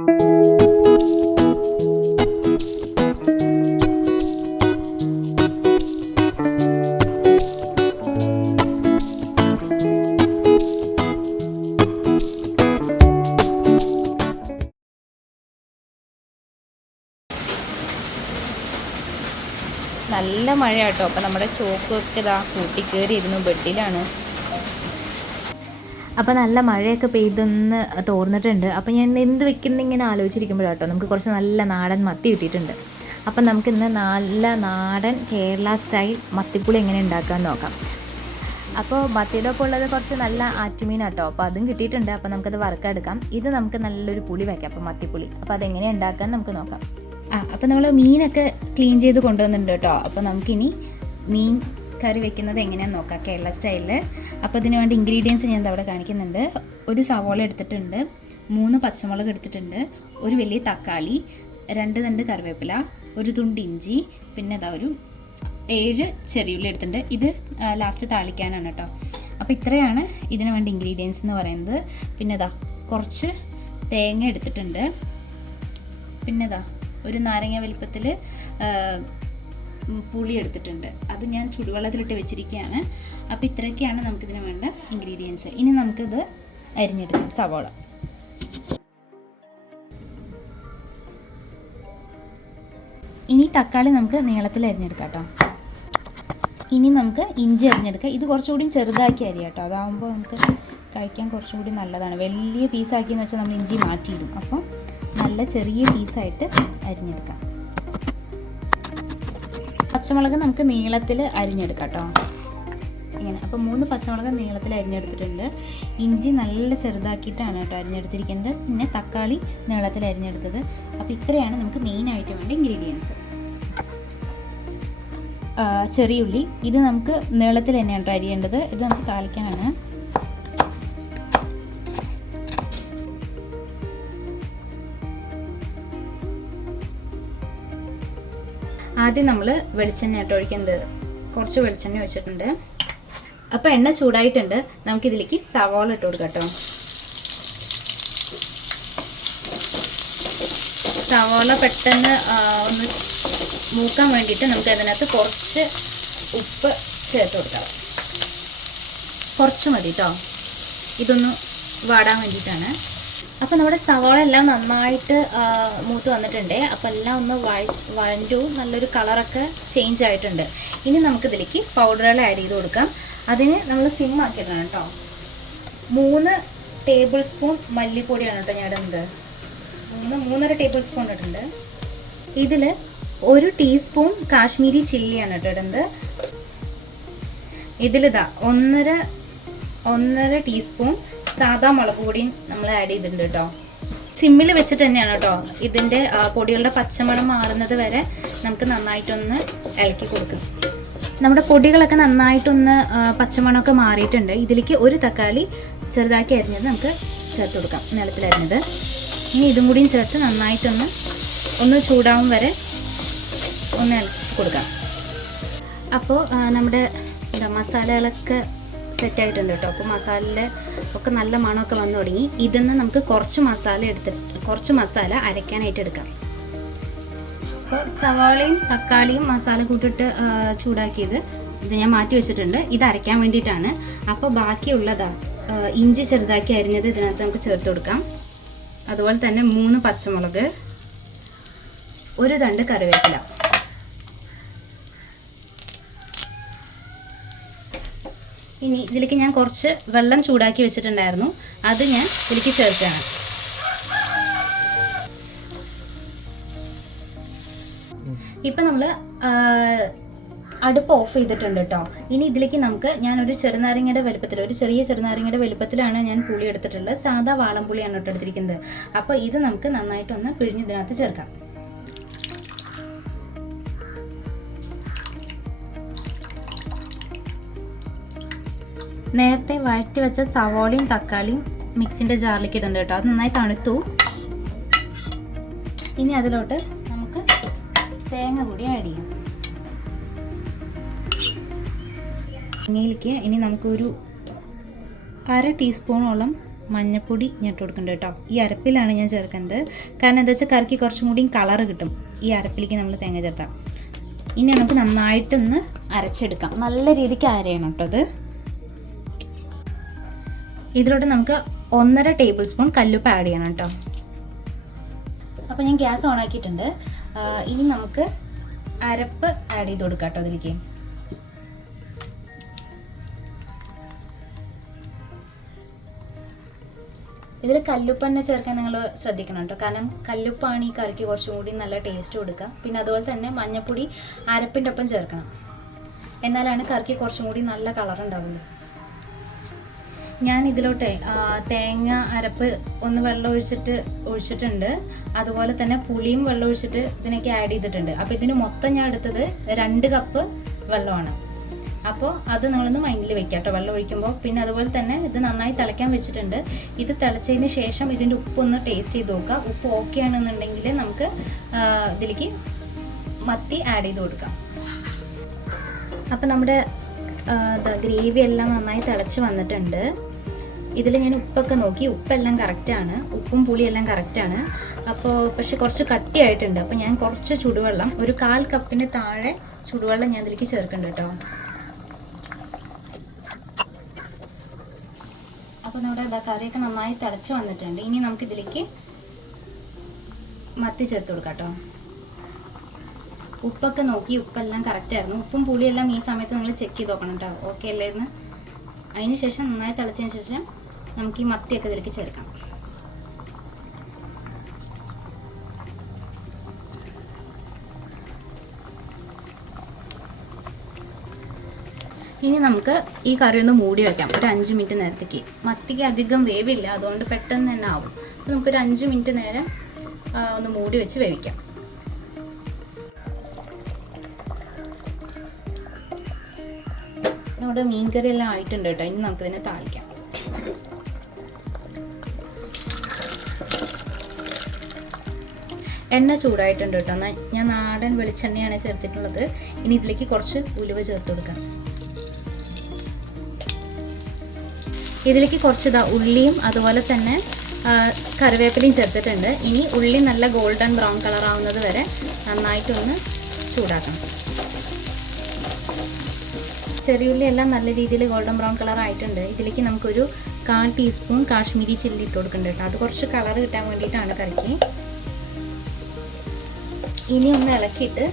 നല്ല മഴ കേട്ടോ. അപ്പോൾ നമ്മുടെ ചോക്കൊക്കെ ഇതാ കൂട്ടിക്കേറിയിരുന്നു ബെഡിലാണ്. അപ്പോൾ നല്ല മഴയൊക്കെ പെയ്തൊന്ന് തോർന്നിട്ടുണ്ട്. അപ്പോൾ ഞാൻ എന്ത് വെക്കുന്ന ഇങ്ങനെ ആലോചിച്ചിരിക്കുമ്പോഴാട്ടോ നമുക്ക് കുറച്ച് നല്ല നാടൻ മത്തി കിട്ടിയിട്ടുണ്ട്. അപ്പം നമുക്കിന്ന് നല്ല നാടൻ കേരള സ്റ്റൈൽ മത്തിപ്പുളി എങ്ങനെ ഉണ്ടാക്കാമെന്ന് നോക്കാം. അപ്പോൾ മത്തിയുടെ ഒപ്പം ഉള്ളത് കുറച്ച് നല്ല ആറ്റുമീനാട്ടോ. അപ്പോൾ അതും കിട്ടിയിട്ടുണ്ട്. അപ്പോൾ നമുക്കത് വറുക്കെടുക്കാം. ഇത് നമുക്ക് നല്ലൊരു പുളി വയ്ക്കാം, അപ്പോൾ മത്തിപ്പുളി. അപ്പോൾ അതെങ്ങനെയാണ് ഉണ്ടാക്കാൻ നമുക്ക് നോക്കാം. അപ്പോൾ നമ്മൾ മീനൊക്കെ ക്ലീൻ ചെയ്ത് കൊണ്ടുവന്നിട്ടുണ്ട് കേട്ടോ. അപ്പോൾ നമുക്കിനി മീൻ കറി വെക്കുന്നത് എങ്ങനെയാണെന്ന് നോക്കാം കേരള സ്റ്റൈലിൽ. അപ്പോൾ ഇതിന് വേണ്ടി ഇൻഗ്രീഡിയൻസ് ഞാൻ അവിടെ കാണിക്കുന്നുണ്ട്. ഒരു സവോള എടുത്തിട്ടുണ്ട്, 3 പച്ചമുളക് എടുത്തിട്ടുണ്ട്, ഒരു വലിയ തക്കാളി, 2 തണ്ട് കറിവേപ്പില, ഒരു തുണ്ട് ഇഞ്ചി, പിന്നെ ഒരു 7 ചെറിയുള്ളി എടുത്തിട്ടുണ്ട്. ഇത് ലാസ്റ്റ് താളിക്കാനാണ് കേട്ടോ. അപ്പോൾ ഇത്രയാണ് ഇതിന് വേണ്ടി ഇൻഗ്രീഡിയൻസ് എന്ന് പറയുന്നത്. പിന്നെ കുറച്ച് തേങ്ങ എടുത്തിട്ടുണ്ട്. പിന്നെ ഒരു നാരങ്ങ വലുപ്പത്തിൽ പുളി എടുത്തിട്ടുണ്ട്. അത് ഞാൻ ചുടുവെള്ളത്തിലിട്ട് വെച്ചിരിക്കുകയാണ്. അപ്പോൾ ഇത്രയൊക്കെയാണ് നമുക്കിതിന് വേണ്ട ഇൻഗ്രീഡിയൻസ്. ഇനി നമുക്കിത് അരിഞ്ഞെടുക്കാം. സവോള, ഇനി തക്കാളി നമുക്ക് നീളത്തിൽ അരിഞ്ഞെടുക്കാം കേട്ടോ. ഇനി നമുക്ക് ഇഞ്ചി അരിഞ്ഞെടുക്കാം. ഇത് കുറച്ചുകൂടി ചെറുതാക്കി അരിയാം കേട്ടോ. അതാകുമ്പോൾ നമുക്ക് കഴിക്കാൻ കുറച്ചുകൂടി നല്ലതാണ്. വലിയ പീസാക്കിയെന്ന് വെച്ചാൽ നമ്മൾ ഇഞ്ചി മാറ്റിയിടും. അപ്പം നല്ല ചെറിയ പീസായിട്ട് അരിഞ്ഞെടുക്കാം. പച്ചമുളക് നമുക്ക് നീളത്തിൽ അരിഞ്ഞെടുക്കാം കേട്ടോ, ഇങ്ങനെ. അപ്പോൾ 3 പച്ചമുളക് നീളത്തിൽ അരിഞ്ഞെടുത്തിട്ടുണ്ട്. ഇഞ്ചി നല്ല ചെറുതാക്കിയിട്ടാണ് കേട്ടോ അരിഞ്ഞെടുത്തിരിക്കുന്നത്. പിന്നെ തക്കാളി നീളത്തിൽ അരിഞ്ഞെടുത്തത്. അപ്പോൾ ഇത്രയാണ് നമുക്ക് മെയിനായിട്ട് വേണ്ട ഇൻഗ്രീഡിയൻസ്. ചെറിയുള്ളി, ഇത് നമുക്ക് നീളത്തിൽ തന്നെയാണ് കേട്ടോ അരിയേണ്ടത്. ഇത് നമുക്ക് താളിക്കാനാണ്. ആദ്യം നമ്മൾ വെളിച്ചെണ്ണ കേട്ടോ ഒഴിക്കുന്നത്. കുറച്ച് വെളിച്ചെണ്ണ ഒഴിച്ചിട്ടുണ്ട്. അപ്പോൾ എണ്ണ ചൂടായിട്ടുണ്ട്. നമുക്കിതിലേക്ക് സവാള ഇട്ട് കൊടുക്കാം കേട്ടോ. സവാള പെട്ടെന്ന് ഒന്ന് മൂക്കാൻ വേണ്ടിയിട്ട് നമുക്ക് അതിനകത്ത് കുറച്ച് ഉപ്പ് ചേർത്ത് കൊടുക്കാം. കുറച്ച് മതി കേട്ടോ, ഇതൊന്ന് വാടാൻ വേണ്ടിയിട്ടാണ്. അപ്പോൾ നമ്മുടെ സവാള എല്ലാം നന്നായിട്ട് മൂത്ത് വന്നിട്ടുണ്ട്. അപ്പോൾ എല്ലാം ഒന്ന് വഴണ്ടു, നല്ലൊരു കളറൊക്കെ ചേഞ്ച് ആയിട്ടുണ്ട്. ഇനി നമുക്കിതിലേക്ക് പൗഡറുകൾ ആഡ് ചെയ്ത് കൊടുക്കാം. അതിന് നമ്മൾ സിം ആക്കിയിട്ടാണ് കേട്ടോ. 3 ടേബിൾ സ്പൂൺ മല്ലിപ്പൊടിയാണ് കേട്ടോ ഞാൻ ഇടുന്നത്. 3.5 ടേബിൾ സ്പൂൺ ഇട്ടുണ്ട്. ഇതിൽ 1 ടീസ്പൂൺ കാശ്മീരി ചില്ലിയാണ് കേട്ടോ ഇടുന്നത്. ഇതിലിതാ 1.5 ടീസ്പൂൺ സാദാ മുളക് പൊടിയും നമ്മൾ ആഡ് ചെയ്തിട്ടുണ്ട് കേട്ടോ. സിമ്മിൽ വെച്ചിട്ട് തന്നെയാണ് കേട്ടോ. ഇതിൻ്റെ പൊടികളുടെ പച്ചമണം മാറുന്നത് വരെ നമുക്ക് നന്നായിട്ടൊന്ന് ഇളക്കി കൊടുക്കും. നമ്മുടെ പൊടികളൊക്കെ നന്നായിട്ടൊന്ന് പച്ചമണമൊക്കെ മാറിയിട്ടുണ്ട്. ഇതിലേക്ക് 1 തക്കാളി ചെറുതാക്കി അരിഞ്ഞത് നമുക്ക് ചേർത്ത് കൊടുക്കാം, നീളത്തിലരിഞ്ഞത്. ഇനി ഇതും കൂടിയും ചേർത്ത് നന്നായിട്ടൊന്ന് ചൂടാവും വരെ ഒന്ന് ഇളക്കി കൊടുക്കാം. അപ്പോൾ നമ്മുടെ മസാലകളൊക്കെ സെറ്റായിട്ടുണ്ട് കേട്ടോ. അപ്പോൾ മസാലയിൽ ഒക്കെ നല്ല മണമൊക്കെ വന്നു തുടങ്ങി. ഇതിന്ന് നമുക്ക് കുറച്ച് മസാല അരയ്ക്കാനായിട്ട് എടുക്കാം. അപ്പോൾ സവാളയും തക്കാളിയും മസാല കൂട്ടിട്ട് ചൂടാക്കിയത് ഇത് ഞാൻ മാറ്റി വെച്ചിട്ടുണ്ട്. ഇത് അരയ്ക്കാൻ വേണ്ടിയിട്ടാണ്. അപ്പോൾ ബാക്കിയുള്ളതാ ഇഞ്ചി ചെറുതാക്കി അരിഞ്ഞത് ഇതിനകത്ത് നമുക്ക് ചേർത്ത് കൊടുക്കാം. അതുപോലെ തന്നെ 3 പച്ചമുളക്, 1 തണ്ട് കറിവേപ്പില. ഇനി ഇതിലേക്ക് ഞാൻ കുറച്ച് വെള്ളം ചൂടാക്കി വെച്ചിട്ടുണ്ടായിരുന്നു. അത് ഞാൻ ഇതിലേക്ക് ചേർക്കുകയാണ്. ഇപ്പം നമ്മൾ അടുപ്പ് ഓഫ് ചെയ്തിട്ടുണ്ട് കേട്ടോ. ഇനി ഇതിലേക്ക് ഞാനൊരു ചെറിയ ചെറുനാരങ്ങയുടെ വലുപ്പത്തിലാണ് ഞാൻ പുളി എടുത്തിട്ടുള്ളത്. സാധാ വാളംപുളിയാണ് കേട്ടോ എടുത്തിരിക്കുന്നത്. അപ്പോൾ ഇത് നമുക്ക് നന്നായിട്ടൊന്ന് പിഴിഞ്ഞ് ഇതിനകത്ത് ചേർക്കാം. നേരത്തെ വഴറ്റി വെച്ച സവാളയും തക്കാളിയും മിക്സിൻ്റെ ജാറിലേക്ക് ഇടുന്നുണ്ട് കേട്ടോ. അത് നന്നായി തണുത്തു. ഇനി അതിലോട്ട് നമുക്ക് തേങ്ങ കൂടി ആഡ് ചെയ്യാം. തേങ്ങയിലേക്ക് ഇനി നമുക്കൊരു 1/2 ടീസ്പൂണോളം മഞ്ഞൾപ്പൊടി ഞാൻ ഇട്ട് കൊടുക്കുന്നുണ്ട് കേട്ടോ. ഈ അരപ്പിലാണ് ഞാൻ ചേർക്കുന്നത്. കാരണം എന്താ വെച്ചാൽ കറിക്ക് കുറച്ചും കൂടി കളറ് കിട്ടും ഈ അരപ്പിലേക്ക് നമ്മൾ തേങ്ങ ചേർത്താം. ഇനി നമുക്ക് നന്നായിട്ടൊന്ന് അരച്ചെടുക്കാം. നല്ല രീതിക്ക് അരയണം കേട്ടോ അത്. ഇതിലോട്ട് നമുക്ക് 1.5 ടേബിൾ സ്പൂൺ കല്ലുപ്പ് ആഡ് ചെയ്യണം കേട്ടോ. അപ്പോൾ ഞാൻ ഗ്യാസ് ഓൺ ആക്കിയിട്ടുണ്ട്. ഇനി നമുക്ക് അരപ്പ് ആഡ് ചെയ്ത് കൊടുക്കാം കേട്ടോ അതിലേക്ക്. ഇതിൽ കല്ലുപ്പ് തന്നെ ചേർക്കാൻ നിങ്ങൾ ശ്രദ്ധിക്കണം കേട്ടോ. കാരണം കല്ലുപ്പാണ് ഈ കറിക്ക് കുറച്ചും കൂടി നല്ല ടേസ്റ്റ് കൊടുക്കുക. പിന്നെ അതുപോലെ തന്നെ മഞ്ഞൾപ്പൊടി അരപ്പിൻ്റെ ഒപ്പം ചേർക്കണം. എന്നാലാണ് കറിക്ക് കുറച്ചും കൂടി നല്ല കളർ ഉണ്ടാവുള്ളൂ. ഞാൻ ഇതിലോട്ട് തേങ്ങ അരപ്പ് ഒന്ന് വെള്ളം ഒഴിച്ചിട്ടുണ്ട്. അതുപോലെ തന്നെ പുളിയും വെള്ളം ഒഴിച്ചിട്ട് ഇതിനൊക്കെ ആഡ് ചെയ്തിട്ടുണ്ട്. അപ്പോൾ ഇതിന് മൊത്തം ഞാൻ എടുത്തത് 2 കപ്പ് വെള്ളമാണ്. അപ്പോൾ അത് നിങ്ങളൊന്ന് മൈൻഡിൽ വെക്കുക കേട്ടോ വെള്ളം ഒഴിക്കുമ്പോൾ. പിന്നെ അതുപോലെ തന്നെ ഇത് നന്നായി തിളയ്ക്കാൻ വെച്ചിട്ടുണ്ട്. ഇത് തിളച്ചതിന് ശേഷം ഇതിൻ്റെ ഉപ്പൊന്ന് ടേസ്റ്റ് ചെയ്ത് നോക്കുക. ഉപ്പ് ഓക്കെ ആണെന്നുണ്ടെങ്കിൽ നമുക്ക് ഇതിലേക്ക് മത്തി ആഡ് ചെയ്ത് കൊടുക്കാം. അപ്പോൾ നമ്മുടെ ഗ്രേവി എല്ലാം നന്നായി തിളച്ച് വന്നിട്ടുണ്ട്. ഇതിൽ ഞാൻ ഉപ്പൊക്കെ നോക്കി, ഉപ്പെല്ലാം കറക്റ്റാണ്, ഉപ്പും പുളിയെല്ലാം കറക്റ്റാണ്. അപ്പോൾ പക്ഷെ കുറച്ച് കട്ടിയായിട്ടുണ്ട്. അപ്പോൾ ഞാൻ കുറച്ച് ചുടുവെള്ളം, ഒരു 1/4 കപ്പിന് താഴെ ചുടുവെള്ളം ഞാൻ ഇതിലേക്ക് ചേർക്കുന്നുണ്ട് കേട്ടോ. അപ്പോൾ നമ്മുടെ കറിയൊക്കെ നന്നായി തിളച്ച് വന്നിട്ടുണ്ട്. ഇനി നമുക്കിതിലേക്ക് മത്തി ചേർത്ത് കൊടുക്കാം കേട്ടോ. ഉപ്പൊക്കെ നോക്കി, ഉപ്പെല്ലാം കറക്റ്റായിരുന്നു. ഉപ്പും പുളിയെല്ലാം ഈ സമയത്ത് നിങ്ങൾ ചെക്ക് ചെയ്ത് നോക്കണം കേട്ടോ, ഓക്കെ അല്ലേന്ന്. അതിന് ശേഷം നന്നായി തിളച്ചതിന് ശേഷം നമുക്ക് ഈ മത്തിയൊക്കെ ഇതിലേക്ക് ചേർക്കാം. ഇനി നമുക്ക് ഈ കറി ഒന്ന് മൂടി വയ്ക്കാം ഒരു 5 മിനിറ്റ് നേരത്തേക്ക്. മത്തിക്ക് അധികം വേവില്ല, അതുകൊണ്ട് പെട്ടെന്ന് തന്നെ ആവും. അപ്പോൾ നമുക്കൊരു 5 മിനിറ്റ് നേരം ഒന്ന് മൂടി വെച്ച് വേവിക്കാം. നമ്മുടെ മീൻകറി എല്ലാം ആയിട്ടുണ്ട് കേട്ടോ. ഇനി നമുക്കിതിനെ താളിക്കാം. എണ്ണ ചൂടായിട്ടുണ്ട് കേട്ടോ. ഞാൻ നാടൻ വെളിച്ചെണ്ണയാണ് ചേർത്തിട്ടുള്ളത്. ഇനി ഇതിലേക്ക് കുറച്ച് ഉലുവ ചേർത്ത് കൊടുക്കാം. ഇതിലേക്ക് കുറച്ച് ഉള്ളിയും അതുപോലെ തന്നെ കറിവേപ്പിലയും ചേർത്തിട്ടുണ്ട്. ഇനി ഉള്ളി നല്ല ഗോൾഡൻ ബ്രൗൺ കളർ ആവുന്നത് വരെ നന്നായിട്ടൊന്ന് ചൂടാക്കണം. ചെറിയുള്ളി എല്ലാം നല്ല രീതിയിൽ ഗോൾഡൻ ബ്രൗൺ കളർ ആയിട്ടുണ്ട്. ഇതിലേക്ക് നമുക്കൊരു 1/4 ടീസ്പൂൺ കാശ്മീരി ചില്ലി ഇട്ട് കൊടുക്കുന്നുണ്ട് കേട്ടോ. അത് കുറച്ച് കളർ കിട്ടാൻ വേണ്ടിയിട്ടാണ് കറിക്ക്. ഇനി ഒന്ന് ഇളക്കിയിട്ട്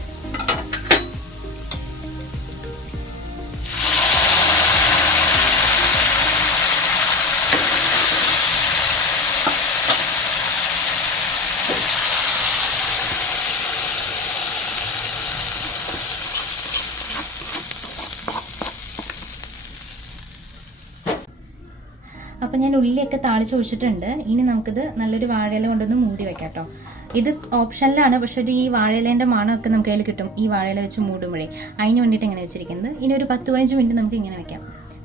അപ്പോൾ ഞാൻ ഉള്ളിയൊക്കെ താളിച്ച് ഒഴിച്ചിട്ടുണ്ട്. ഇനി നമുക്കിത് നല്ലൊരു വാഴയില കൊണ്ടൊന്ന് മൂടി വെക്കാം കേട്ടോ. ഇത് ഓപ്ഷനിലാണ്, പക്ഷേ ഈ വാഴയിലേൻ്റെ മണമൊക്കെ നമുക്ക് അതിൽ കിട്ടും ഈ വാഴയില വെച്ച് മൂടുമ്പോഴേ. അതിന് വേണ്ടിയിട്ട് ഇങ്ങനെ വെച്ചിരിക്കുന്നത്. ഇനി ഒരു 10-15 മിനിറ്റ് നമുക്ക് ഇങ്ങനെ വെക്കാം.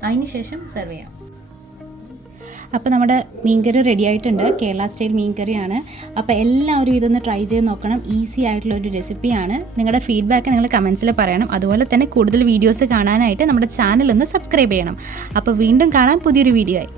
അതിന് ശേഷം സെർവ് ചെയ്യാം. അപ്പോൾ നമ്മുടെ മീൻകറി റെഡി ആയിട്ടുണ്ട്. കേരള സ്റ്റൈൽ മീൻകറിയാണ്. അപ്പോൾ എല്ലാവരും ഇതൊന്ന് ട്രൈ ചെയ്ത് നോക്കണം. ഈസി ആയിട്ടുള്ളൊരു റെസിപ്പിയാണ്. നിങ്ങളുടെ ഫീഡ്ബാക്ക് നിങ്ങൾ കമൻസിൽ പറയണം. അതുപോലെ തന്നെ കൂടുതൽ വീഡിയോസ് കാണാനായിട്ട് നമ്മുടെ ചാനൽ ഒന്ന് സബ്സ്ക്രൈബ് ചെയ്യണം. അപ്പോൾ വീണ്ടും കാണാം പുതിയൊരു വീഡിയോ ആയി.